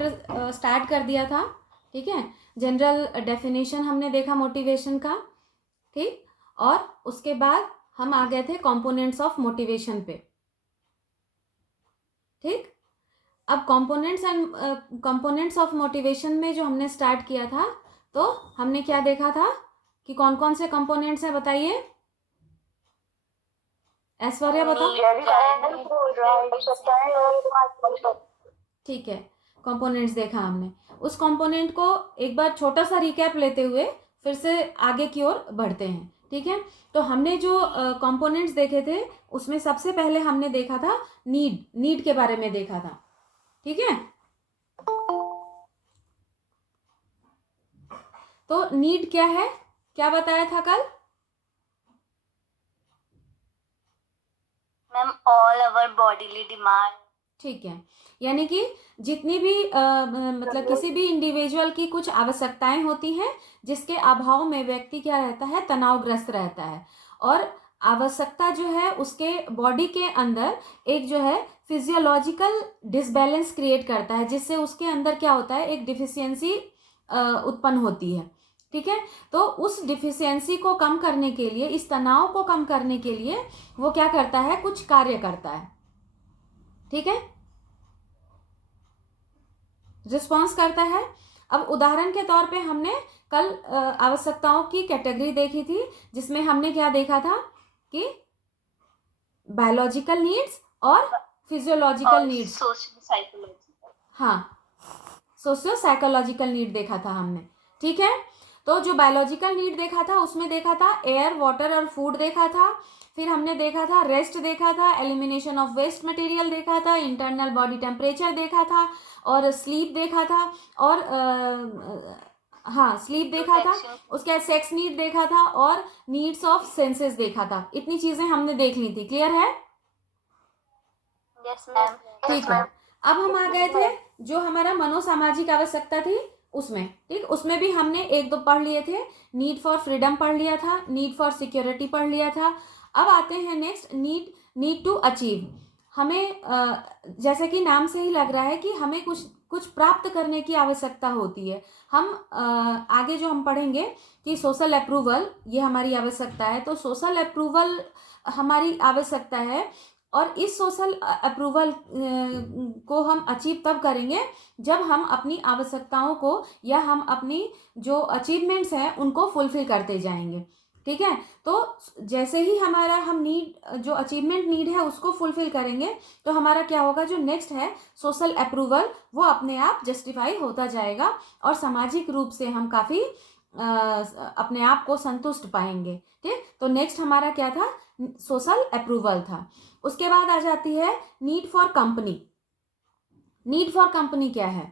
Chapter start कर दिया था, ठीक है। जनरल डेफिनेशन हमने देखा मोटिवेशन का, ठीक। और उसके बाद हम आ गए थे कंपोनेंट्स ऑफ मोटिवेशन पे, ठीक। अब कंपोनेंट्स ऑफ मोटिवेशन में जो हमने स्टार्ट किया था, तो हमने क्या देखा था कि कौन कौन से कंपोनेंट्स हैं, बताइए। ऐश्वर्या बताओ। ठीक है, कंपोनेंट्स देखा हमने। उस कंपोनेंट को एक बार छोटा सा रिकैप लेते हुए फिर से आगे की ओर बढ़ते हैं, ठीक है। तो हमने जो कंपोनेंट्स देखे थे उसमें सबसे पहले हमने देखा था नीड के बारे में देखा था, ठीक है। तो नीड क्या है, क्या बताया था कल? Ma'am all our bodily demand. ठीक है, यानी कि जितनी भी मतलब किसी भी इंडिविजुअल की कुछ आवश्यकताएं होती हैं जिसके अभाव में व्यक्ति क्या रहता है, तनावग्रस्त रहता है। और आवश्यकता जो है उसके बॉडी के अंदर एक जो है फिजियोलॉजिकल डिसबैलेंस क्रिएट करता है, जिससे उसके अंदर क्या होता है, एक डिफिशियंसी उत्पन्न होती है, ठीक है। तो उस डिफिशियंसी को कम करने के लिए, इस तनाव को कम करने के लिए वो क्या करता है, कुछ कार्य करता है, ठीक है, रिस्पॉन्स करता है। अब उदाहरण के तौर पे हमने कल आवश्यकताओं की कैटेगरी देखी थी, जिसमें हमने क्या देखा था कि बायोलॉजिकल नीड्स और फिजियोलॉजिकल नीड्स, सोशियो साइकोलॉजिकल, हाँ, सोशियो साइकोलॉजिकल नीड देखा था हमने, ठीक है। तो जो बायोलॉजिकल नीड देखा था उसमें देखा था एयर, वाटर और फूड देखा था। फिर हमने देखा था रेस्ट देखा था, एलिमिनेशन ऑफ वेस्ट मटेरियल देखा था, इंटरनल बॉडी टेम्परेचर देखा था, और स्लीप देखा था, और हाँ स्लीप देखा था। उसके बाद सेक्स नीड देखा था और नीड्स ऑफ सेंसेस देखा था। इतनी चीजें हमने देख ली थी, क्लियर है? Yes ma'am. ठीक है, अब हम आ गए थे जो हमारा मनोसामाजिक आवश्यकता थी उसमें, ठीक। उसमें भी हमने एक दो पढ़ लिए थे, नीड फॉर फ्रीडम पढ़ लिया था, नीड फॉर सिक्योरिटी पढ़ लिया था। अब आते हैं नेक्स्ट, नीड टू अचीव। हमें जैसे कि नाम से ही लग रहा है कि हमें कुछ कुछ प्राप्त करने की आवश्यकता होती है। हम आगे जो हम पढ़ेंगे कि सोशल अप्रूवल ये हमारी आवश्यकता है, तो सोशल अप्रूवल हमारी आवश्यकता है। और इस सोशल अप्रूवल को हम अचीव तब करेंगे जब हम अपनी आवश्यकताओं को या हम अपनी जो अचीवमेंट्स हैं उनको फुलफिल करते जाएंगे, ठीक है। तो जैसे ही हमारा हम नीड, जो अचीवमेंट नीड है उसको फुलफिल करेंगे, तो हमारा क्या होगा, जो नेक्स्ट है सोशल अप्रूवल, वो अपने आप जस्टिफाई होता जाएगा और सामाजिक रूप से हम काफ़ी अपने आप को संतुष्ट पाएंगे, ठीक। तो नेक्स्ट हमारा क्या था, सोशल अप्रूवल था। उसके बाद आ जाती है need for company. Need for company क्या है?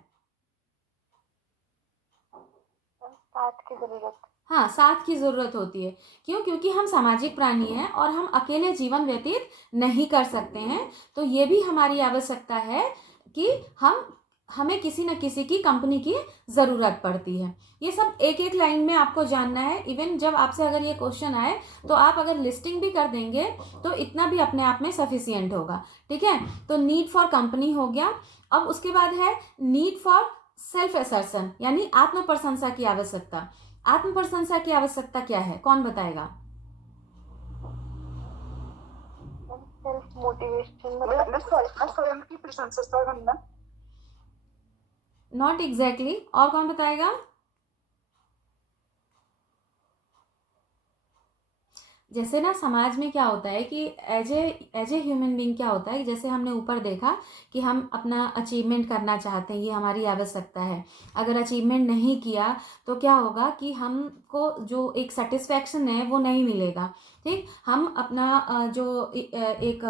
साथ की जरूरत। हाँ, साथ की जरूरत होती है। क्यों? क्योंकि हम सामाजिक प्राणी हैं और हम अकेले जीवन व्यतीत नहीं कर सकते हैं। तो ये भी हमारी आवश्यकता है कि हमें किसी न किसी की कंपनी की ज़रूरत पड़ती है। ये सब एक एक लाइन में आपको जानना है। इवन जब आपसे अगर ये क्वेश्चन आए तो आप अगर लिस्टिंग भी कर देंगे तो इतना भी अपने आप में सफिशियंट होगा, ठीक है। तो नीड फॉर कंपनी हो गया। अब उसके बाद है नीड फॉर सेल्फ असर्शन, यानी आत्म प्रशंसा की आवश्यकता। आत्म प्रशंसा की आवश्यकता क्या है, कौन बताएगा? सेल्फ मोटिवेशन मतलब स्वयं की प्रशंसा करना। नॉट एग्जैक्टली, और कौन बताएगा? जैसे ना समाज में क्या होता है कि एज ए ह्यूमन बीइंग क्या होता है, जैसे हमने ऊपर देखा कि हम अपना अचीवमेंट करना चाहते हैं, ये हमारी आवश्यकता है। अगर अचीवमेंट नहीं किया तो क्या होगा कि हमको जो एक सेटिस्फैक्शन है वो नहीं मिलेगा, ठीक। हम अपना जो एक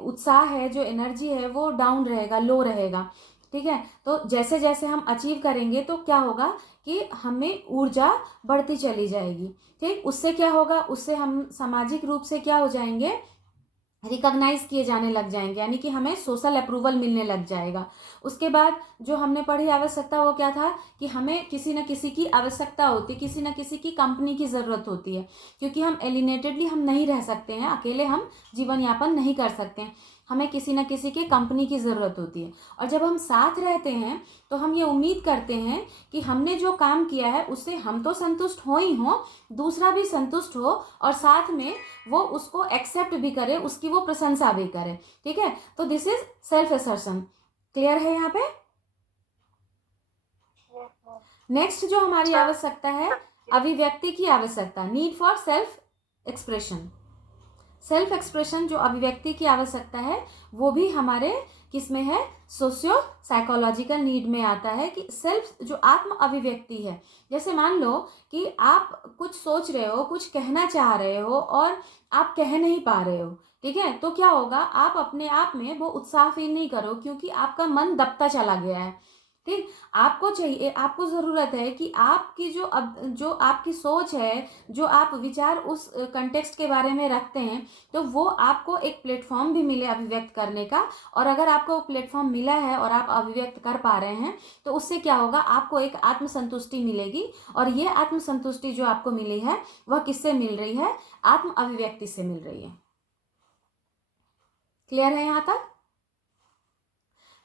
उत्साह है, जो एनर्जी है वो डाउन रहेगा, लो रहेगा, ठीक है। तो जैसे जैसे हम अचीव करेंगे तो क्या होगा कि हमें ऊर्जा बढ़ती चली जाएगी, ठीक। उससे क्या होगा, उससे हम सामाजिक रूप से क्या हो जाएंगे, रिकॉग्नाइज किए जाने लग जाएंगे, यानी कि हमें सोशल अप्रूवल मिलने लग जाएगा। उसके बाद जो हमने पढ़ी आवश्यकता वो क्या था कि हमें किसी न किसी की आवश्यकता होती, किसी न किसी की कंपनी की ज़रूरत होती है, क्योंकि हम एलिनेटेडली हम नहीं रह सकते हैं, अकेले हम जीवन यापन नहीं कर सकते हैं। हमें किसी न किसी के कंपनी की ज़रूरत होती है। और जब हम साथ रहते हैं तो हम ये उम्मीद करते हैं कि हमने जो काम किया है उससे हम तो संतुष्ट हो ही हो, दूसरा भी संतुष्ट हो और साथ में वो उसको एक्सेप्ट भी करे, उसकी वो प्रशंसा भी करे। ठीक है, तो this is self assertion. Clear है यहाँ पे? Yes, ma'am. नेक्स्ट जो हमारी आवश्यकता है, अभिव्यक्ति की आवश्यकता, need for self expression. Self expression जो अभिव्यक्ति की आवश्यकता है वो भी हमारे किस में है, सोशियो साइकोलॉजिकल नीड में आता है। कि सेल्फ जो आत्म अभिव्यक्ति है, जैसे मान लो कि आप कुछ सोच रहे हो, कुछ कहना चाह रहे हो और आप कह नहीं पा रहे हो, ठीक है, तो क्या होगा, आप अपने आप में वो उत्साह फील नहीं करो क्योंकि आपका मन दबता चला गया है। ठीक, आपको चाहिए, आपको ज़रूरत है कि आपकी जो आपकी सोच है, जो आप विचार उस कंटेक्स्ट के बारे में रखते हैं, तो वो आपको एक प्लेटफॉर्म भी मिले अभिव्यक्त करने का। और अगर आपको प्लेटफॉर्म मिला है और आप अभिव्यक्त कर पा रहे हैं तो उससे क्या होगा, आपको एक आत्मसंतुष्टि मिलेगी। और ये आत्मसंतुष्टि जो आपको मिली है वह किससे मिल रही है, आत्म अभिव्यक्ति से मिल रही है। क्लियर है यहाँ तक?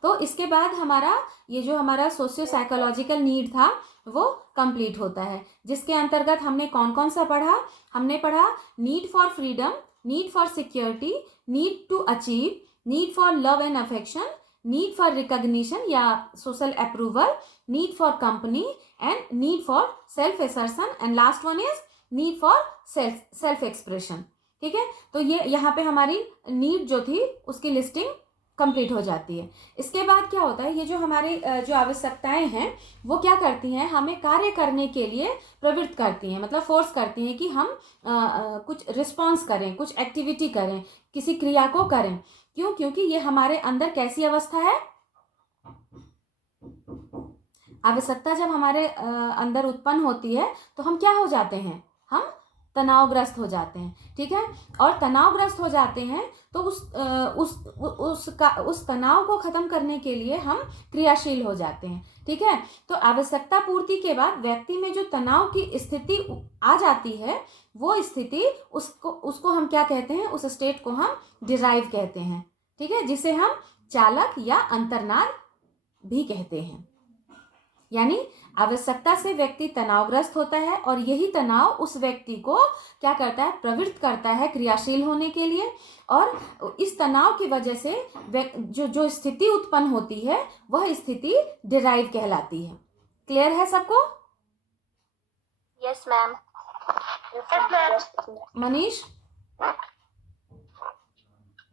तो इसके बाद हमारा ये जो हमारा सोशियो साइकोलॉजिकल नीड था वो कंप्लीट होता है, जिसके अंतर्गत हमने कौन कौन सा पढ़ा, हमने पढ़ा need for freedom, need for security, need to achieve, need for love and affection, need for recognition या social approval, need for company and need for self assertion, and last one is need for self expression. ठीक है, तो ये यहाँ पे हमारी need जो थी उसकी लिस्टिंग कंप्लीट हो जाती है। इसके बाद क्या होता है, ये जो हमारी जो आवश्यकताएं हैं वो क्या करती हैं, हमें कार्य करने के लिए प्रवृत्त करती हैं, मतलब फोर्स करती हैं कि हम कुछ रिस्पॉन्स करें, कुछ एक्टिविटी करें, किसी क्रिया को करें। क्यों? क्योंकि ये हमारे अंदर कैसी अवस्था है, आवश्यकता जब हमारे अंदर उत्पन्न होती है तो हम क्या हो जाते हैं, हम तनावग्रस्त हो जाते हैं। ठीक है, और तनावग्रस्त हो जाते हैं तो उस तनाव को खत्म करने के लिए हम क्रियाशील हो जाते हैं। ठीक है, तो आवश्यकता पूर्ति के बाद व्यक्ति में जो तनाव की स्थिति आ जाती है, वो स्थिति उसको हम क्या कहते हैं, उस स्टेट को हम डिराइव कहते हैं। ठीक है, जिसे हम चालक या अंतर्नाद भी कहते हैं। यानी आवश्यकता से व्यक्ति तनावग्रस्त होता है और यही तनाव उस व्यक्ति को क्या करता है, प्रवृत्त करता है क्रियाशील होने के लिए। और इस तनाव की वजह से जो स्थिति उत्पन्न होती है वह स्थिति डिराइव कहलाती है। क्लियर है सबको? Yes, ma'am. Yes, ma'am. Manish?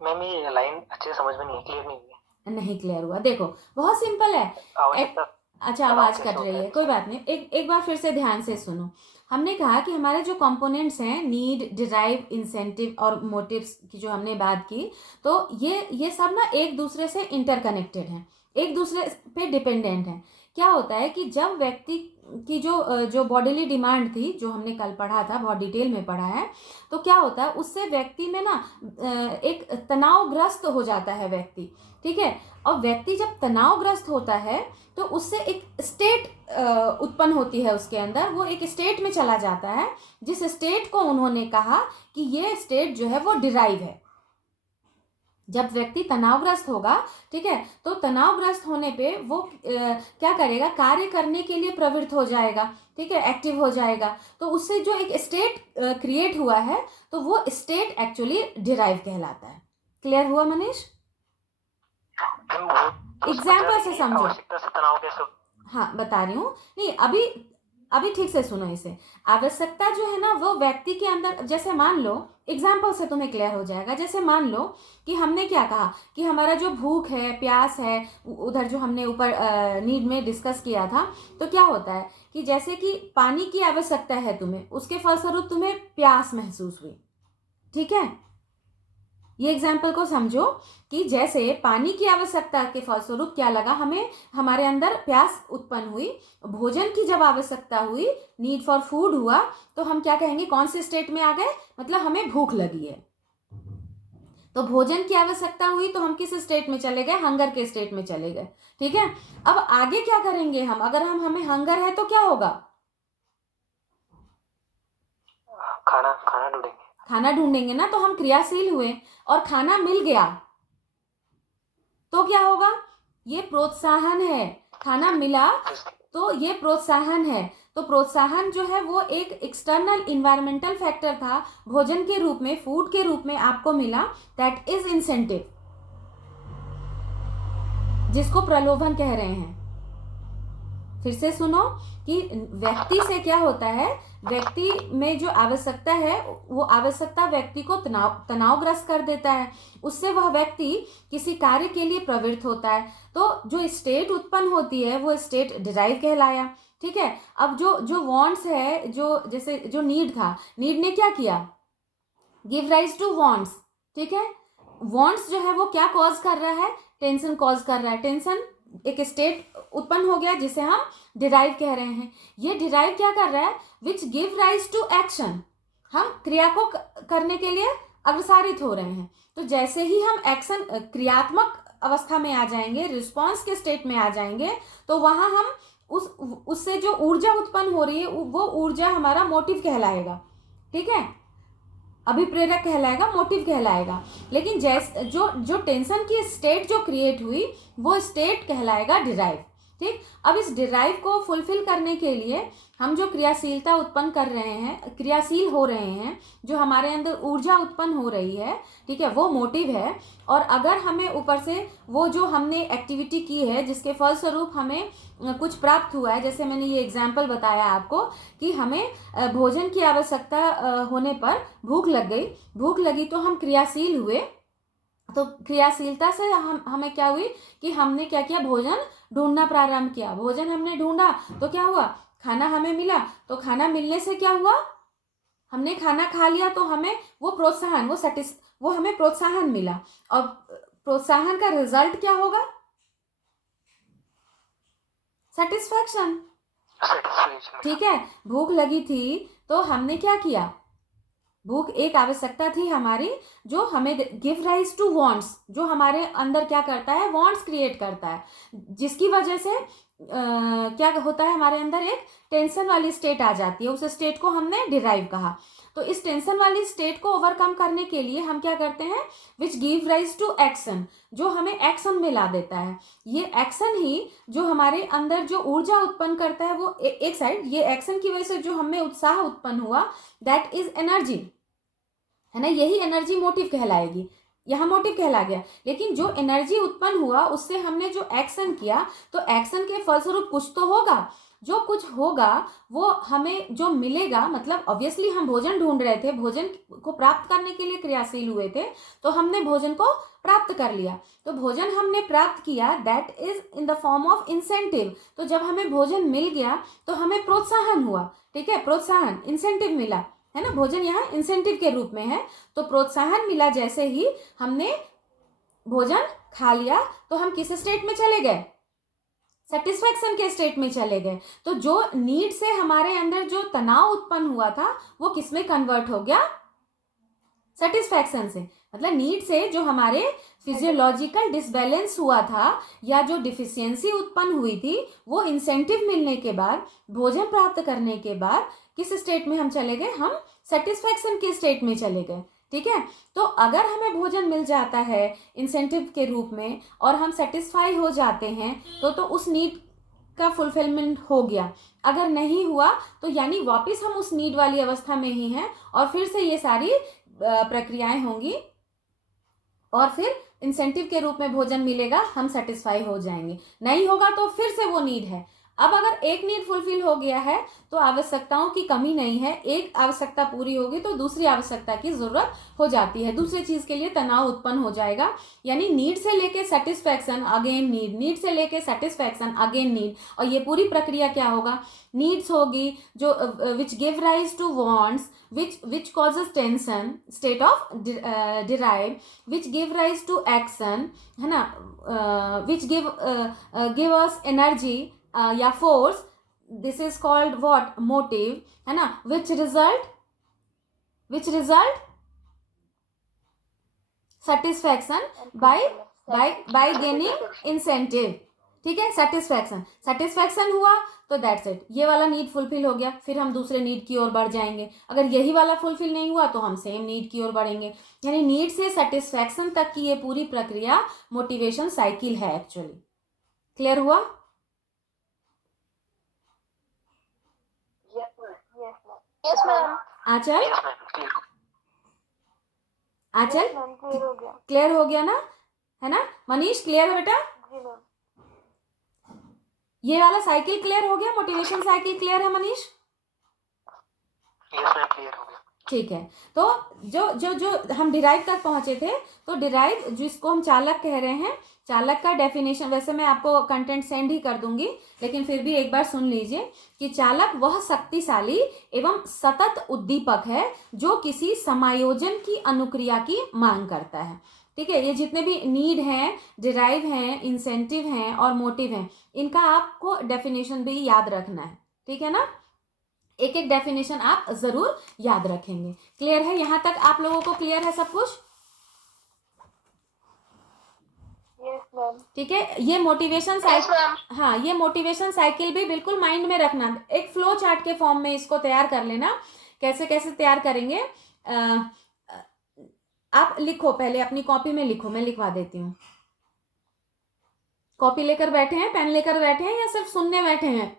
Ma'am ये लाइन अच्छे से समझ में नहीं है, क्लियर नहीं हुई है। नहीं क्लियर हुआ? देखो बहुत सिंपल है। आवश्यकता अच्छा, आवाज कट रही है, कोई बात नहीं, एक बार फिर से ध्यान से सुनो। हमने कहा कि हमारे जो कंपोनेंट्स हैं, नीड, डिराइव, इंसेंटिव और मोटिव्स की जो हमने बात की, तो ये सब ना एक दूसरे से इंटरकनेक्टेड हैं, एक दूसरे पे डिपेंडेंट हैं। क्या होता है कि जब व्यक्ति की जो बॉडीली डिमांड थी, जो हमने कल पढ़ा था, बहुत डिटेल में पढ़ा है, तो क्या होता है उससे व्यक्ति में ना एक तनावग्रस्त हो जाता है व्यक्ति। ठीक है, और व्यक्ति जब तनावग्रस्त होता है तो उससे एक स्टेट उत्पन्न होती है उसके अंदर, वो एक स्टेट में चला जाता है, जिस स्टेट को उन्होंने कहा कि ये स्टेट जो है वो डिराइव है। जब व्यक्ति तनावग्रस्त होगा, ठीक है, तो तनावग्रस्त होने पे वो क्या करेगा, कार्य करने के लिए प्रवृत्त हो जाएगा। ठीक है, एक्टिव हो जाएगा, तो उससे जो एक स्टेट क्रिएट हुआ है तो वो स्टेट एक्चुअली डिराइव कहलाता है। क्लियर हुआ मनीष? एग्जाम्पल से समझो। आवश्यकता से तनाव कैसे? हाँ बता रही हूँ, नहीं अभी ठीक से सुनो इसे। आवश्यकता जो है ना वो व्यक्ति के अंदर, जैसे मान लो, एग्जाम्पल से तुम्हें क्लियर हो जाएगा। जैसे मान लो कि हमने क्या कहा कि हमारा जो भूख है, प्यास है, उधर जो हमने ऊपर नीड में डिस्कस किया था, तो क्या होता है कि जैसे कि पानी की आवश्यकता है तुम्हें, उसके फलस्वरूप तुम्हें प्यास महसूस हुई। ठीक है, ये एग्जाम्पल को समझो कि जैसे पानी की आवश्यकता के फलस्वरूप क्या लगा, हमें हमारे अंदर प्यास उत्पन्न हुई। भोजन की जब आवश्यकता हुई, नीड फॉर फूड हुआ, तो हम क्या कहेंगे, कौन से स्टेट में आ गए, मतलब हमें भूख लगी है। तो भोजन की आवश्यकता हुई तो हम किस स्टेट में चले गए, हंगर के स्टेट में चले गए। ठीक है, अब आगे क्या करेंगे हम, अगर हमें हंगर है तो क्या होगा, खाना ढूंढेंगे। खाना ढूंढेंगे ना, तो हम क्रियाशील हुए और खाना मिल गया। तो क्या होगा, ये प्रोत्साहन है, खाना मिला तो ये प्रोत्साहन है। तो प्रोत्साहन जो है वो एक एक्सटर्नल इन्वायरमेंटल फैक्टर था, भोजन के रूप में, फूड के रूप में आपको मिला, दैट इज इंसेंटिव, जिसको प्रलोभन कह रहे हैं। फिर से सुनो कि व्यक्ति से क्या होता है, व्यक्ति में जो आवश्यकता है वो आवश्यकता व्यक्ति को तनावग्रस्त कर देता है, उससे वह व्यक्ति किसी कार्य के लिए प्रवृत्त होता है। तो जो स्टेट उत्पन्न होती है वो स्टेट डिराइव कहलाया। ठीक है, अब जो वांट्स है, जो जैसे जो नीड था, नीड ने क्या किया, गिव राइज टू वांट्स। ठीक है, वांट्स जो है वो क्या कॉज कर रहा है, टेंशन कॉज कर रहा है। टेंशन एक स्टेट उत्पन्न हो गया जिसे हम डिराइव कह रहे हैं। ये डिराइव क्या कर रहा है, which give rise to action, हम क्रिया को करने के लिए अग्रसारित हो रहे हैं। तो जैसे ही हम एक्शन क्रियात्मक अवस्था में आ जाएंगे, रिस्पॉन्स के स्टेट में आ जाएंगे, तो वहां हम उससे जो ऊर्जा उत्पन्न हो रही है वो ऊर्जा हमारा मोटिव कहलाएगा। ठीक है, अभिप्रेरक कहलाएगा, मोटिव कहलाएगा। लेकिन जैसे जो टेंशन की स्टेट जो क्रिएट हुई वो स्टेट कहलाएगा डिराइव। ठीक, अब इस डिराइव को फुलफिल करने के लिए हम जो क्रियाशीलता उत्पन्न कर रहे हैं, क्रियाशील हो रहे हैं, जो हमारे अंदर ऊर्जा उत्पन्न हो रही है, ठीक है, वो मोटिव है। और अगर हमें ऊपर से वो जो हमने एक्टिविटी की है जिसके फलस्वरूप हमें कुछ प्राप्त हुआ है, जैसे मैंने ये एग्जाम्पल बताया आपको कि हमें भोजन की आवश्यकता होने पर भूख लग गई, भूख लगी तो हम क्रियाशील हुए, तो क्रियाशीलता से हमें क्या हुई कि हमने क्या किया, भोजन ढूंढना प्रारंभ किया। भोजन हमने ढूंढा तो क्या हुआ, खाना हमें मिला। तो खाना मिलने से क्या हुआ, हमने खाना खा लिया तो हमें वो प्रोत्साहन, वो हमें प्रोत्साहन मिला। और प्रोत्साहन का रिजल्ट क्या होगा, सेटिस्फैक्शन। ठीक है, भूख लगी थी तो हमने क्या किया, भूख एक आवश्यकता थी हमारी जो हमें गिव राइज टू वांट्स, जो हमारे अंदर क्या करता है, वांट्स क्रिएट करता है, जिसकी वजह से क्या होता है, हमारे अंदर एक टेंशन वाली स्टेट आ जाती है। उस स्टेट को हमने डिराइव कहा। तो इस टेंशन वाली स्टेट को ओवरकम करने के लिए हम क्या करते हैं, which give rise to action, जो हमें एक्शन में ला देता है। ये एक्शन ही जो हमारे अंदर जो ऊर्जा उत्पन्न करता है, वो एक साइड, ये एक्शन की वजह से जो हमें उत्साह उत्पन्न हुआ, दैट इज एनर्जी, है ना, यही एनर्जी मोटिव कहलाएगी। यहाँ मोटिव कहला गया। लेकिन जो एनर्जी उत्पन्न हुआ उससे हमने जो एक्शन किया, तो एक्शन के फलस्वरूप कुछ तो होगा, जो कुछ होगा वो हमें जो मिलेगा, मतलब ऑब्वियसली हम भोजन ढूंढ रहे थे, भोजन को प्राप्त करने के लिए क्रियाशील हुए थे, तो हमने भोजन को प्राप्त कर लिया। तो भोजन हमने प्राप्त किया, that is in the form of incentive. तो जब हमें भोजन मिल गया तो हमें प्रोत्साहन हुआ। ठीक है, प्रोत्साहन, इंसेंटिव मिला, है ना, भोजन यहाँ इंसेंटिव के रूप में है। तो प्रोत्साहन मिला, जैसे ही हमने भोजन खा लिया तो हम किस स्टेट में चले गए, सेटिस्फैक्शन के स्टेट में चले गए। तो जो नीड से हमारे अंदर जो तनाव उत्पन्न हुआ था वो किस में कन्वर्ट हो गया, सेटिस्फैक्शन से। मतलब नीड से जो हमारे फिजियोलॉजिकल डिसबैलेंस हुआ था या जो डिफिशियंसी उत्पन्न हुई थी, वो इंसेंटिव मिलने के बाद, भोजन प्राप्त करने के बाद किस स्टेट में हम चले गए, हम सेटिस्फैक्शन के स्टेट में चले गए। ठीक है, तो अगर हमें भोजन मिल जाता है इंसेंटिव के रूप में और हम सेटिस्फाई हो जाते हैं तो उस नीड का फुलफिलमेंट हो गया। अगर नहीं हुआ तो यानी वापस हम उस नीड वाली अवस्था में ही हैं और फिर से ये सारी प्रक्रियाएं होंगी और फिर इंसेंटिव के रूप में भोजन मिलेगा, हम सेटिस्फाई हो जाएंगे। नहीं होगा तो फिर से वो नीड है। अब अगर एक नीड फुलफिल हो गया है तो आवश्यकताओं की कमी नहीं है, एक आवश्यकता पूरी होगी तो दूसरी आवश्यकता की जरूरत हो जाती है, दूसरी चीज के लिए तनाव उत्पन्न हो जाएगा। यानी नीड से लेके सेटिस्फैक्शन अगेन नीड, नीड से लेके सेटिस्फैक्शन अगेन नीड, और ये पूरी प्रक्रिया क्या होगा, नीड्स होगी जो which give rise to wants, which causes tension, state of derive, which give rise to action, है ना, which give us energy या force, this is called what, motive, है ना, which result satisfaction by gaining incentive। ठीक है, satisfaction हुआ तो that's it, ये वाला नीड फुलफिल हो गया, फिर हम दूसरे नीड की ओर बढ़ जाएंगे। अगर यही वाला फुलफिल नहीं हुआ तो हम सेम नीड की ओर बढ़ेंगे। यानी नीड से सेटिस्फैक्शन तक की ये पूरी प्रक्रिया मोटिवेशन साइकिल है एक्चुअली। क्लियर हुआ? Yes, ma'am. आंचल, यस मैम क्लियर। आंचल Yes, ma'am. Clear हो गया। क्लियर हो गया ना, है ना? मनीष क्लियर है बेटा? जी मैम। ये वाला साइकिल क्लियर हो गया, मोटिवेशन साइकिल क्लियर है मनीष? यस मैम क्लियर हो गया। ठीक है, तो जो जो जो हम डिराइव तक पहुंचे थे, तो डिराइव जिसको हम चालक कह रहे हैं, चालक का डेफिनेशन वैसे मैं आपको कंटेंट सेंड ही कर दूंगी, लेकिन फिर भी एक बार सुन लीजिए कि चालक वह शक्तिशाली एवं सतत उद्दीपक है जो किसी समायोजन की अनुक्रिया की मांग करता है। ठीक है, ये जितने भी नीड हैं, डिराइव हैं, इंसेंटिव हैं और मोटिव हैं, इनका आपको डेफिनेशन भी याद रखना है। ठीक है ना, एक एक डेफिनेशन आप जरूर याद रखेंगे। क्लियर है? यहां तक आप लोगों को क्लियर है सब कुछ? Yes, ma'am. ठीक है, ये मोटिवेशन Yes, साइकिल, ma'am. हाँ, ये मोटिवेशन साइकिल भी बिल्कुल माइंड में रखना, एक फ्लो चार्ट के फॉर्म में इसको तैयार कर लेना। कैसे कैसे तैयार करेंगे, आप लिखो, पहले अपनी कॉपी में लिखो, मैं लिखवा देती हूँ। कॉपी लेकर बैठे हैं, पेन लेकर बैठे हैं या सिर्फ सुनने बैठे हैं?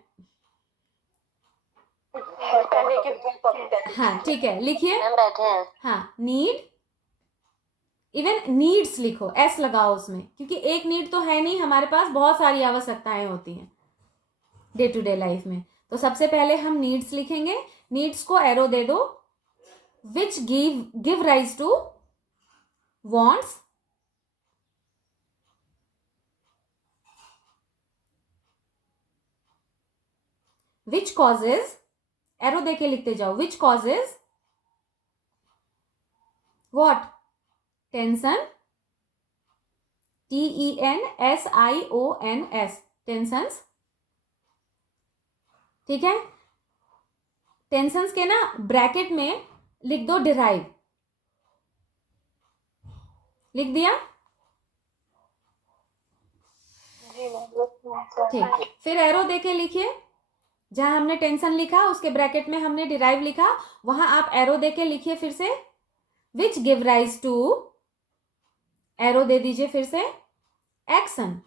हाँ ठीक है, लिखिए। मैम बैठे हैं। हाँ, नीड, इवन नीड्स लिखो, एस लगाओ उसमें, क्योंकि एक नीड तो है नहीं, हमारे पास बहुत सारी आवश्यकताएं होती हैं डे टू डे लाइफ में। तो सबसे पहले हम नीड्स लिखेंगे, नीड्स को एरो दे दो, which give rise to wants, which causes, arrow देके लिखते जाओ, which causes what, tension, TENSIONS, tensions. ठीक है, टेंशंस के ना ब्रैकेट में लिख दो डिराइव, लिख दिया? जी मैम। ठीक, फिर एरो देके लिखिए, जहां हमने टेंशन लिखा उसके ब्रैकेट में हमने डिराइव लिखा, वहां आप एरो देके लिखिए फिर से, which give rise to, arrow दे दीजिए फिर से, एक्शन।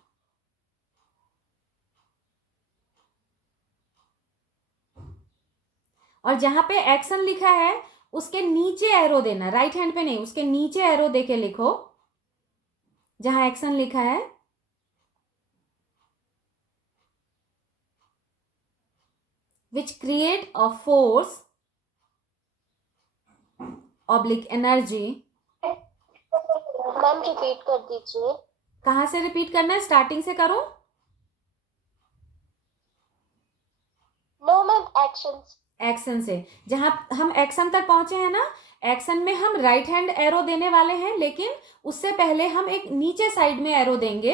और जहां पे एक्शन लिखा है उसके नीचे एरो देना, राइट हैंड पे नहीं, उसके नीचे एरो देके लिखो जहां एक्शन लिखा है, which create a force oblique energy। Ma'am repeat कर दीजिए। कहां से रिपीट करना है, स्टार्टिंग से करो। No ma'am, actions. एक्शन से, जहां हम एक्शन तक पहुंचे हैं ना, एक्शन में हम राइट हैंड एरो देने वाले हैं, लेकिन उससे पहले हम एक नीचे साइड में एरो देंगे,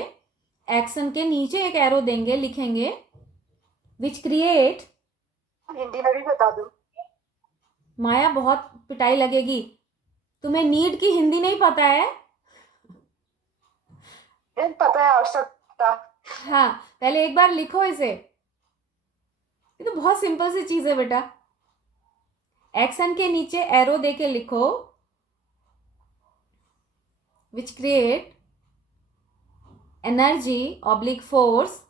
एक्शन के नीचे एक एरो देंगे, लिखेंगे विच क्रिएट, हिंदी में भी बता दो। माया बहुत पिटाई लगेगी, तुम्हें नीड की हिंदी नहीं पता है? पता है आवश्यकता। हाँ, पहले एक बार लिखो इसे, ये तो बहुत सिंपल सी चीज है बेटा। एक्शन के नीचे एरो देके लिखो which create energy oblique force,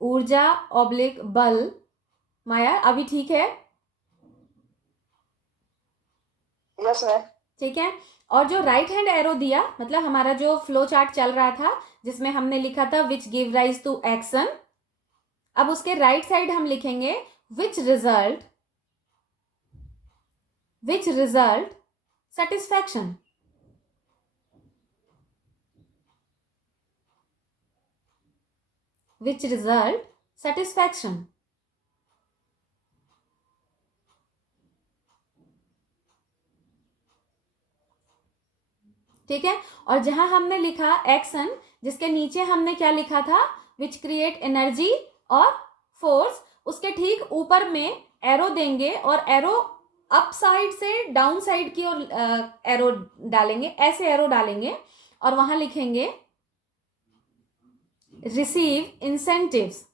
ऊर्जा ऑब्लिक बल। माया अभी ठीक है? Yes ma'am. ठीक है, और जो राइट हैंड एरो दिया, मतलब हमारा जो फ्लो चार्ट चल रहा था जिसमें हमने लिखा था which give rise to action, अब उसके राइट साइड हम लिखेंगे which result satisfaction. Which result satisfaction. ठीक है, और जहां हमने लिखा एक्शन, जिसके नीचे हमने क्या लिखा था, विच क्रिएट एनर्जी और फोर्स, उसके ठीक ऊपर में एरो देंगे और एरो अप साइड से डाउन साइड की ओर एरो डालेंगे, ऐसे एरो डालेंगे और वहां लिखेंगे रिसीव इंसेंटिव्स,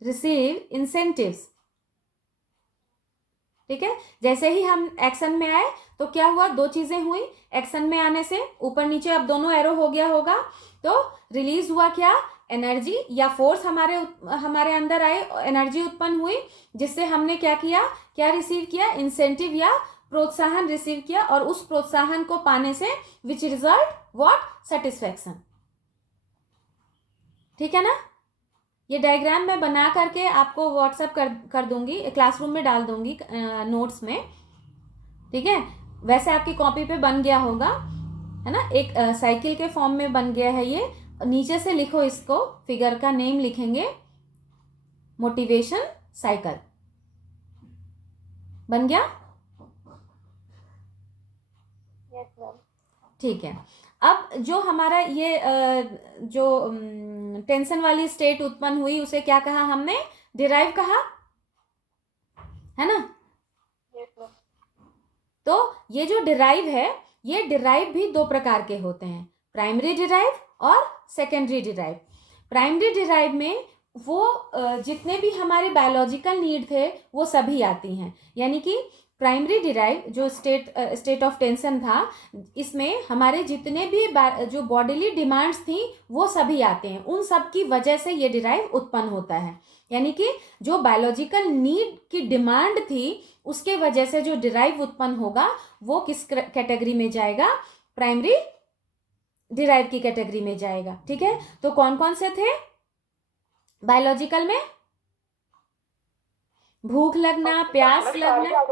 रिसीव इंसेंटिव्स। ठीक है, जैसे ही हम एक्शन में आए तो क्या हुआ, दो चीजें हुई। एक्शन में आने से ऊपर नीचे अब दोनों एरो हो गया होगा, तो रिलीज हुआ क्या, एनर्जी या फोर्स हमारे अंदर आए, एनर्जी उत्पन्न हुई, जिससे हमने क्या किया, क्या रिसीव किया, इंसेंटिव या प्रोत्साहन रिसीव किया, और उस प्रोत्साहन को पाने से विच रिजल्ट व्हाट, सेटिस्फैक्शन। ठीक है ना। ये डायग्राम मैं बना करके आपको व्हाट्सएप कर दूंगी, क्लासरूम में डाल दूंगी नोट्स में। ठीक है, वैसे आपकी कॉपी पे बन गया होगा, है ना, एक साइकिल के फॉर्म में बन गया है ये। नीचे से लिखो, इसको फिगर का नेम लिखेंगे मोटिवेशन साइकिल। बन गया? Yes ma'am. ठीक है। अब जो हमारा ये जो टेंशन वाली स्टेट उत्पन्न हुई, उसे क्या कहा हमने, डिराइव कहा, है ना। Yes ma'am. तो ये जो डिराइव है, ये डिराइव भी दो प्रकार के होते हैं, प्राइमरी डिराइव और सेकेंडरी डिराइव। प्राइमरी डिराइव में वो जितने भी हमारे बायोलॉजिकल नीड थे वो सभी आती हैं, यानी कि प्राइमरी डिराइव जो स्टेट ऑफ टेंशन था, इसमें हमारे जितने भी जो बॉडीली डिमांड्स थी वो सभी आते हैं, उन सब की वजह से ये डिराइव उत्पन्न होता है। यानी कि जो बायोलॉजिकल नीड की डिमांड थी उसके वजह से जो डिराइव उत्पन्न होगा वो किस कैटेगरी में जाएगा, प्राइमरी डिराइव की कैटेगरी में जाएगा। ठीक है, तो कौन कौन से थे बायोलॉजिकल में, भूख लगना, प्यास लगना,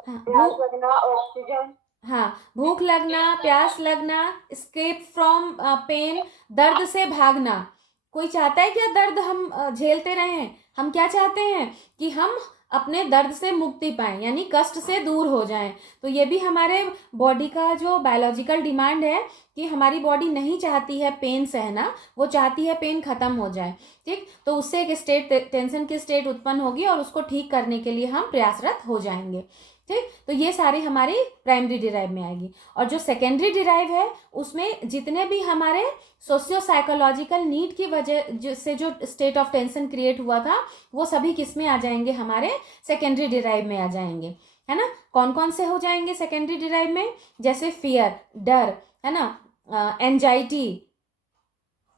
हाँ, प्यास लगना, ऑक्सीजन, हाँ, भूख लगना, प्यास लगना, एस्केप फ्रॉम पेन, दर्द से भागना। कोई चाहता है क्या दर्द हम झेलते रहें, हम क्या चाहते हैं कि हम अपने दर्द से मुक्ति पाएं, यानी कष्ट से दूर हो जाएं। तो ये भी हमारे बॉडी का जो बायोलॉजिकल डिमांड है कि हमारी बॉडी नहीं चाहती है पेन सहना, वो चाहती है पेन खत्म हो जाए। ठीक, तो उससे एक स्टेट, टेंशन की स्टेट उत्पन्न होगी और उसको ठीक करने के लिए हम प्रयासरत हो जाएंगे। ठीक, तो ये सारी हमारी प्राइमरी डिराइव में आएगी। और जो सेकेंडरी डिराइव है उसमें जितने भी हमारे सोशियो साइकोलॉजिकल नीड की वजह से जो स्टेट ऑफ टेंशन क्रिएट हुआ था वो सभी किस में आ जाएंगे, हमारे सेकेंडरी डिराइव में आ जाएंगे, है ना। कौन कौन से हो जाएंगे सेकेंडरी डिराइव में, जैसे फियर, डर, है ना, anxiety,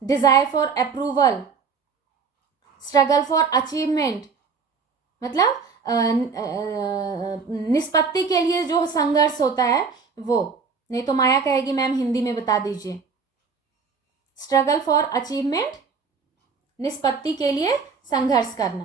desire for approval, struggle for achievement, मतलब निष्पत्ति के लिए जो संघर्ष होता है वो, नहीं तो माया कहेगी मैम हिंदी में बता दीजिए, स्ट्रगल फॉर अचीवमेंट, निष्पत्ति के लिए संघर्ष करना।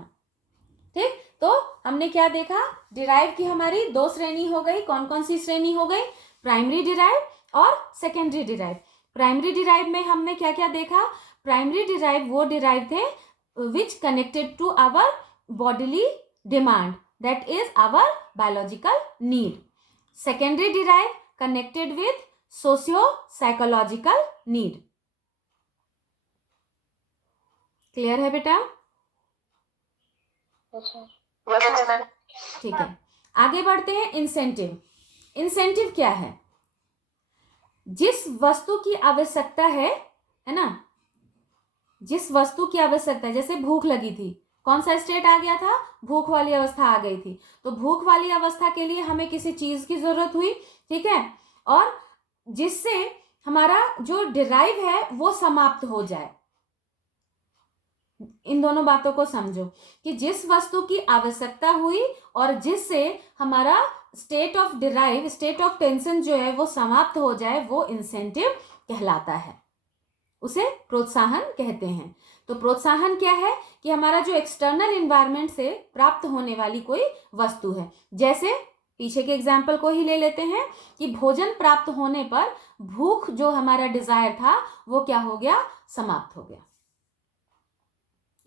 ठीक, तो हमने क्या देखा, डिराइव की हमारी दो श्रेणी हो गई। कौन कौन सी श्रेणी हो गई, प्राइमरी डिराइव और सेकेंडरी डिराइव। प्राइमरी डिराइव में हमने क्या क्या देखा, प्राइमरी डिराइव वो डिराइव थे which connected to our bodily demand, that is our biological need. Secondary derived connected with socio-psychological need. Clear है बेटा? Yes ma'am. ठीक है, आगे बढ़ते हैं। इंसेंटिव। इंसेंटिव क्या है, जिस वस्तु की आवश्यकता है ना, जिस वस्तु की आवश्यकता है, जैसे भूख लगी थी, कौन सा स्टेट आ गया था, भूख वाली अवस्था आ गई थी, तो भूख वाली अवस्था के लिए हमें किसी चीज की जरूरत हुई। ठीक है, और जिससे हमारा जो डिराइव है वो समाप्त हो जाए। इन दोनों बातों को समझो कि जिस वस्तु की आवश्यकता हुई और जिससे हमारा state of derive, state of tension जो है वो समाप्त हो जाए, वो इंसेंटिव कहलाता है, उसे प्रोत्साहन कहते हैं। तो प्रोत्साहन क्या है कि हमारा जो एक्सटर्नल एनवायरनमेंट से प्राप्त होने वाली कोई वस्तु है, जैसे पीछे के एग्जाम्पल को ही ले लेते हैं कि भोजन प्राप्त होने पर भूख जो हमारा डिजायर था वो क्या हो गया, समाप्त हो गया।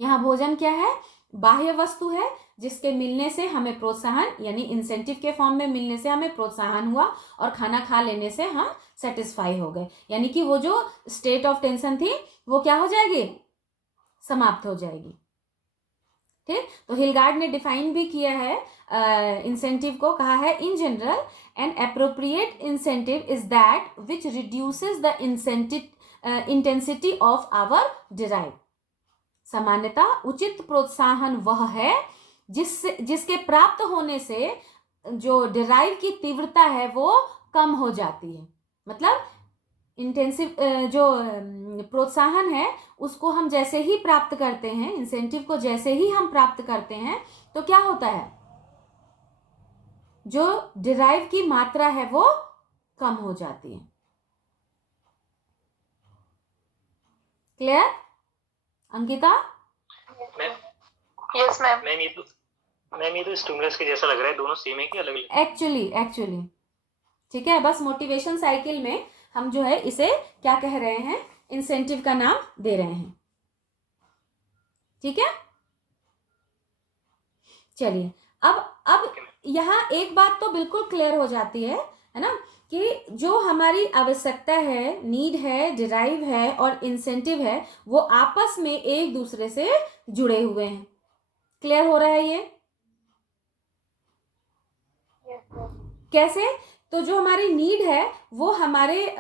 यहाँ भोजन क्या है, बाह्य वस्तु है जिसके मिलने से हमें प्रोत्साहन, यानी इंसेंटिव के फॉर्म में मिलने से हमें प्रोत्साहन हुआ और खाना खा लेने से हम सेटिस्फाई हो गए, यानी कि वो जो स्टेट ऑफ टेंशन थी वो क्या हो जाएगी, समाप्त हो जाएगी। ठीक, तो हिलगार्ड ने डिफाइन भी किया है इंसेंटिव को, कहा है in general an appropriate incentive is that which reduces the intensity of our drive. सामान्यतः उचित प्रोत्साहन वह है जिसके प्राप्त होने से जो डिराइव की तीव्रता है वो कम हो जाती है। मतलब इंटेंसिव जो प्रोत्साहन है उसको हम जैसे ही प्राप्त करते हैं, इंसेंटिव को जैसे ही हम प्राप्त करते हैं तो क्या होता है, जो डिराइव की मात्रा है वो कम हो जाती है। Clear Ankita? Yes ma'am. Ma'am ये तो स्टिमुलस के जैसा लग रहा है, दोनों सेम है कि अलग अलग? एक्चुअली ठीक है, बस मोटिवेशन साइकिल में हम जो है इसे क्या कह रहे हैं, इंसेंटिव का नाम दे रहे हैं। ठीक है, चलिए अब यहाँ एक बात तो बिल्कुल क्लियर हो जाती है ना, कि जो हमारी आवश्यकता है, नीड है, डिराइव है और इंसेंटिव है, वो आपस में एक दूसरे से जुड़े हुए हैं। क्लियर हो रहा है ये? कैसे? तो जो हमारी नीड है वो हमारे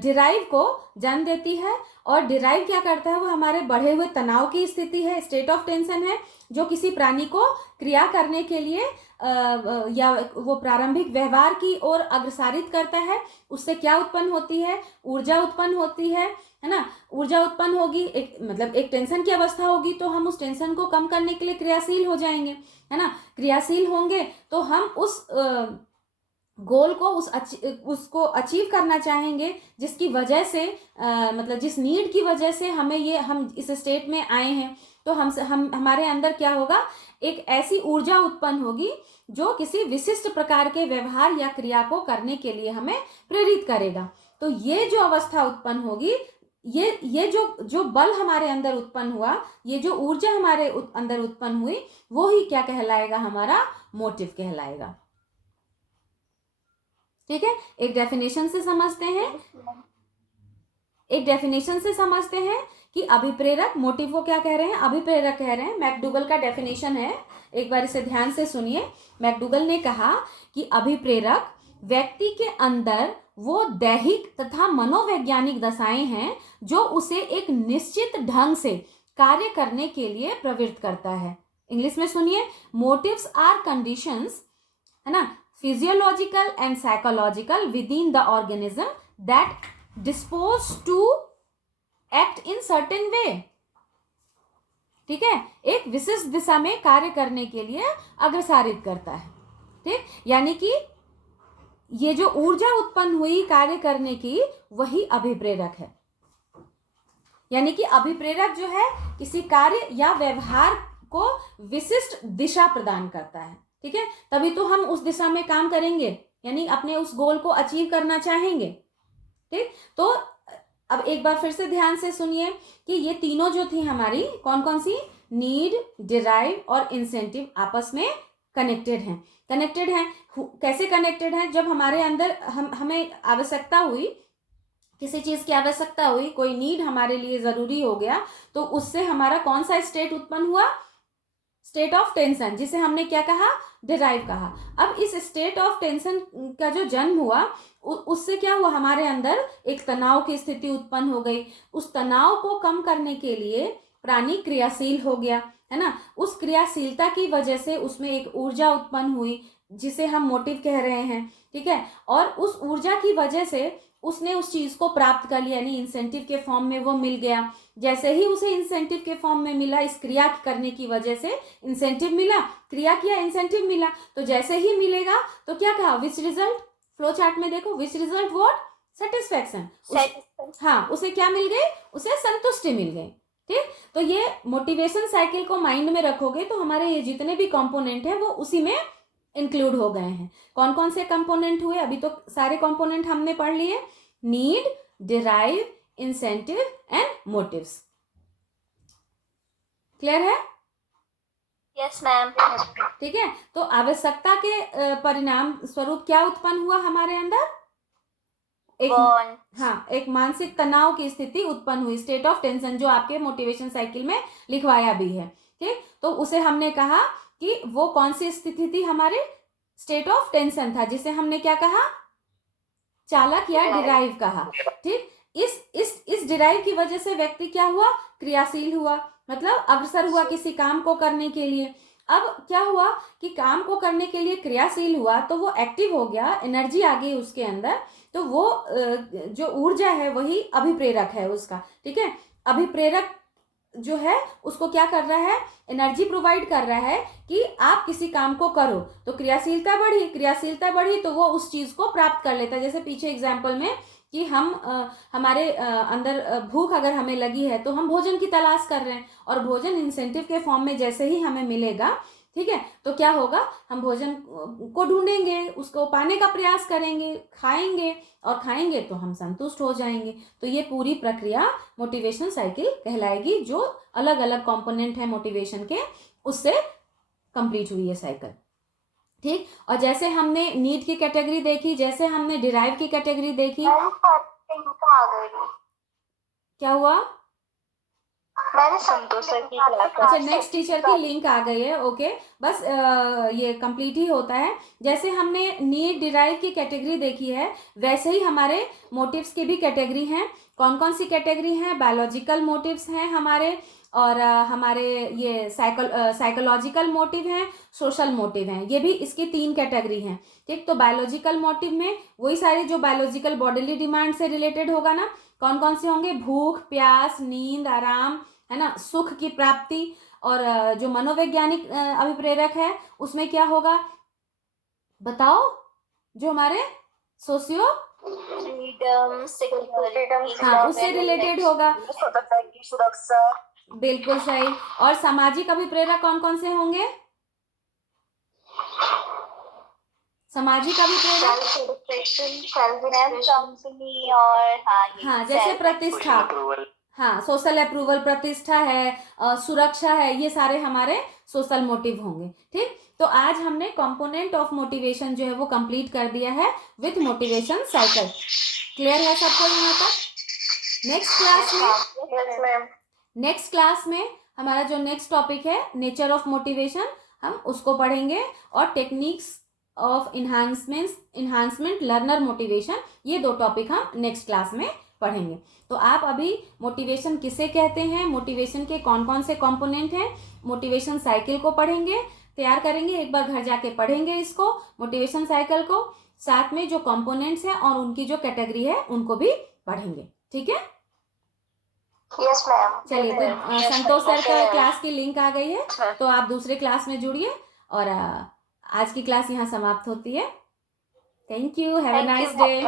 डिराइव को जन्म देती है, और डिराइव क्या करता है, वो हमारे बढ़े हुए तनाव की स्थिति है, स्टेट ऑफ टेंशन है, जो किसी प्राणी को क्रिया करने के लिए या वो प्रारंभिक व्यवहार की ओर अग्रसारित करता है। उससे क्या उत्पन्न होती है, ऊर्जा उत्पन्न होती है ना। ऊर्जा उत्पन्न होगी, एक टेंशन की अवस्था होगी तो हम उस टेंशन को कम करने के लिए क्रियाशील हो जाएंगे, है ना। क्रियाशील होंगे तो हम उस गोल को उसको अचीव करना चाहेंगे, जिसकी वजह से मतलब जिस नीड की वजह से हम इस स्टेट में आए हैं। तो हमारे अंदर क्या होगा, एक ऐसी ऊर्जा उत्पन्न होगी जो किसी विशिष्ट प्रकार के व्यवहार या क्रिया को करने के लिए हमें प्रेरित करेगा। तो ये जो अवस्था उत्पन्न होगी, ये जो बल हमारे अंदर उत्पन्न हुआ, ये जो ऊर्जा हमारे अंदर उत्पन्न हुई, वो ही क्या कहलाएगा, हमारा मोटिव कहलाएगा। ठीक है, एक डेफिनेशन से समझते हैं कि अभिप्रेरक, मोटिव को क्या कह रहे हैं, अभिप्रेरक कह रहे हैं। मैकडूगल का डेफिनेशन है, एक बार इसे ध्यान से सुनिए। मैकडूगल ने कहा कि अभिप्रेरक व्यक्ति के अंदर वो दैहिक तथा मनोवैज्ञानिक दशाएं हैं जो उसे एक निश्चित ढंग से कार्य करने के लिए प्रवृत्त करता है। इंग्लिश में सुनिए, मोटिव्स आर कंडीशंस, है ना, physiological and psychological within the organism that dispose to act in certain way। ठीक है, एक विशिष्ट दिशा में कार्य करने के लिए अग्रसारित करता है। ठीक, यानी कि ये जो ऊर्जा उत्पन्न हुई कार्य करने की, वही अभिप्रेरक है। यानी कि अभिप्रेरक जो है किसी कार्य या व्यवहार को विशिष्ट दिशा प्रदान करता है। ठीक है, तभी तो हम उस दिशा में काम करेंगे, यानी अपने उस गोल को अचीव करना चाहेंगे। ठीक, तो अब एक बार फिर से ध्यान से सुनिए कि ये तीनों जो थी हमारी, कौन कौन सी, नीड, डिराइव और इंसेंटिव, आपस में कनेक्टेड हैं। कैसे कनेक्टेड हैं? जब हमारे अंदर हमें आवश्यकता हुई, किसी चीज की आवश्यकता हुई, कोई नीड हमारे लिए जरूरी हो गया, तो उससे हमारा कौन सा स्टेट उत्पन्न हुआ, स्टेट ऑफ टेंशन, जिसे हमने क्या कहा, डिराइव कहा। अब इस स्टेट ऑफ टेंशन का जो जन्म हुआ, उससे क्या हुआ, हमारे अंदर एक तनाव की स्थिति उत्पन्न हो गई। उस तनाव को कम करने के लिए प्राणी क्रियाशील हो गया, है ना। उस क्रियाशीलता की वजह से उसमें एक ऊर्जा उत्पन्न हुई, जिसे हम मोटिव कह रहे हैं। ठीक है, और उस ऊर्जा की वजह से उसने उस चीज को प्राप्त कर लिया, यानी इंसेंटिव के फॉर्म में वो मिल गया। जैसे ही उसे इंसेंटिव के फॉर्म में मिला, इस क्रिया करने की वजह से इंसेंटिव मिला, क्रिया किया, इंसेंटिव मिला, तो जैसे ही मिलेगा तो क्या कहा, विच रिजल्ट, फ्लो चार्ट में देखो, विच रिजल्ट व्हाट, सेटिस्फैक्शन। हाँ, उसे क्या मिल गई, उसे संतुष्टि मिल गई। ठीक, तो ये मोटिवेशन साइकिल को माइंड में रखोगे तो हमारे ये जितने भी कंपोनेंट हैं वो उसी में इंक्लूड हो गए हैं। कौन कौन से कंपोनेंट हुए, अभी तो सारे कंपोनेंट हमने पढ़ लिए, need, drive, incentive and motives. Clear है? Yes ma'am. ठीक है, तो आवश्यकता के परिणाम स्वरूप क्या उत्पन्न हुआ हमारे अंदर, एक मानसिक तनाव की स्थिति उत्पन्न हुई, स्टेट ऑफ टेंशन, जो आपके मोटिवेशन साइकिल में लिखवाया भी है। ठीक। तो उसे हमने कहा कि वो कौन सी स्थिति थी, हमारे स्टेट ऑफ टेंशन था, जिसे हमने क्या कहा, चालक या डिराइव कहा। ठीक। इस डिराइव की वजह से व्यक्ति क्या हुआ, क्रियाशील हुआ, मतलब अग्रसर हुआ किसी काम को करने के लिए। अब क्या हुआ कि काम को करने के लिए क्रियाशील हुआ तो वो एक्टिव हो गया, एनर्जी आ गई उसके अंदर, तो वो जो ऊर्जा है वही अभिप्रेरक है उसका। ठीक है। अभिप्रेरक जो है उसको क्या कर रहा है, एनर्जी प्रोवाइड कर रहा है कि आप किसी काम को करो, तो क्रियाशीलता बढ़ी तो वो उस चीज को प्राप्त कर लेता है। जैसे पीछे एग्जाम्पल में कि हम हमारे अंदर भूख अगर हमें लगी है तो हम भोजन की तलाश कर रहे हैं, और भोजन इंसेंटिव के फॉर्म में जैसे ही हमें मिलेगा, ठीक है, तो क्या होगा, हम भोजन को ढूंढेंगे, उसको पाने का प्रयास करेंगे, खाएंगे, और खाएंगे तो हम संतुष्ट हो जाएंगे। तो ये पूरी प्रक्रिया मोटिवेशन साइकिल कहलाएगी, जो अलग अलग कंपोनेंट है मोटिवेशन के, उससे कंप्लीट हुई है साइकिल। ठीक। और जैसे हमने नीड की कैटेगरी देखी, जैसे हमने डिराइव की कैटेगरी देखी, क्या हुआ, मैंने संतोष सर की क्लास, अच्छा नेक्स्ट टीचर की लिंक आ गई है, ओके, बस ये कंप्लीट ही होता है। जैसे हमने नीड डिराइव की कैटेगरी देखी है, वैसे ही हमारे मोटिव्स की भी कैटेगरी हैं। कौन कौन सी कैटेगरी हैं, बायोलॉजिकल मोटिव्स हैं हमारे, और हमारे ये साइकोलॉजिकल मोटिव हैं, सोशल मोटिव हैं, ये भी इसकी 3 कैटेगरी हैं। ठीक। तो बायोलॉजिकल मोटिव में वही सारे जो बायोलॉजिकल बॉडीली डिमांड से रिलेटेड होगा ना, कौन कौन से होंगे, भूख, प्यास, नींद, आराम, है ना, सुख की प्राप्ति। और जो मनोवैज्ञानिक अभिप्रेरक है उसमें क्या होगा, बताओ, जो हमारे सोशियो, फ्रीडम, सिक्योरिटी, हाँ, उससे रिलेटेड होगा, स्वतंत्रता की सुरक्षा। बिल्कुल सही। और सामाजिक अभिप्रेरक कौन कौन से होंगे, सामाजिक अभिप्रेरक, और हाँ, जैसे प्रतिष्ठा, अप्रूवल, हाँ, सोशल अप्रूवल, प्रतिष्ठा है, सुरक्षा है, ये सारे हमारे सोशल मोटिव होंगे। ठीक। तो आज हमने कंपोनेंट ऑफ मोटिवेशन जो है वो कंप्लीट कर दिया है विथ मोटिवेशन साइकिल। क्लियर है सबको यहाँ तक? नेक्स्ट क्लास में हमारा जो नेक्स्ट टॉपिक है, नेचर ऑफ मोटिवेशन, हम उसको पढ़ेंगे, और techniques of enhancement learner motivation, ये 2 टॉपिक हम नेक्स्ट क्लास में पढ़ेंगे। तो आप अभी मोटिवेशन किसे कहते हैं, मोटिवेशन के कौन कौन से कंपोनेंट हैं, मोटिवेशन साइकिल को पढ़ेंगे, तैयार करेंगे, एक बार घर जाके पढ़ेंगे इसको, मोटिवेशन साइकिल को, साथ में जो कंपोनेंट्स हैं और उनकी जो कैटेगरी है उनको भी पढ़ेंगे। ठीक है। Yes ma'am. चलिए, तो संतोष सर का क्लास की लिंक आ गई है, तो आप दूसरे क्लास में जुड़िए, और आज की क्लास यहाँ समाप्त होती है। Thank you, have a nice day.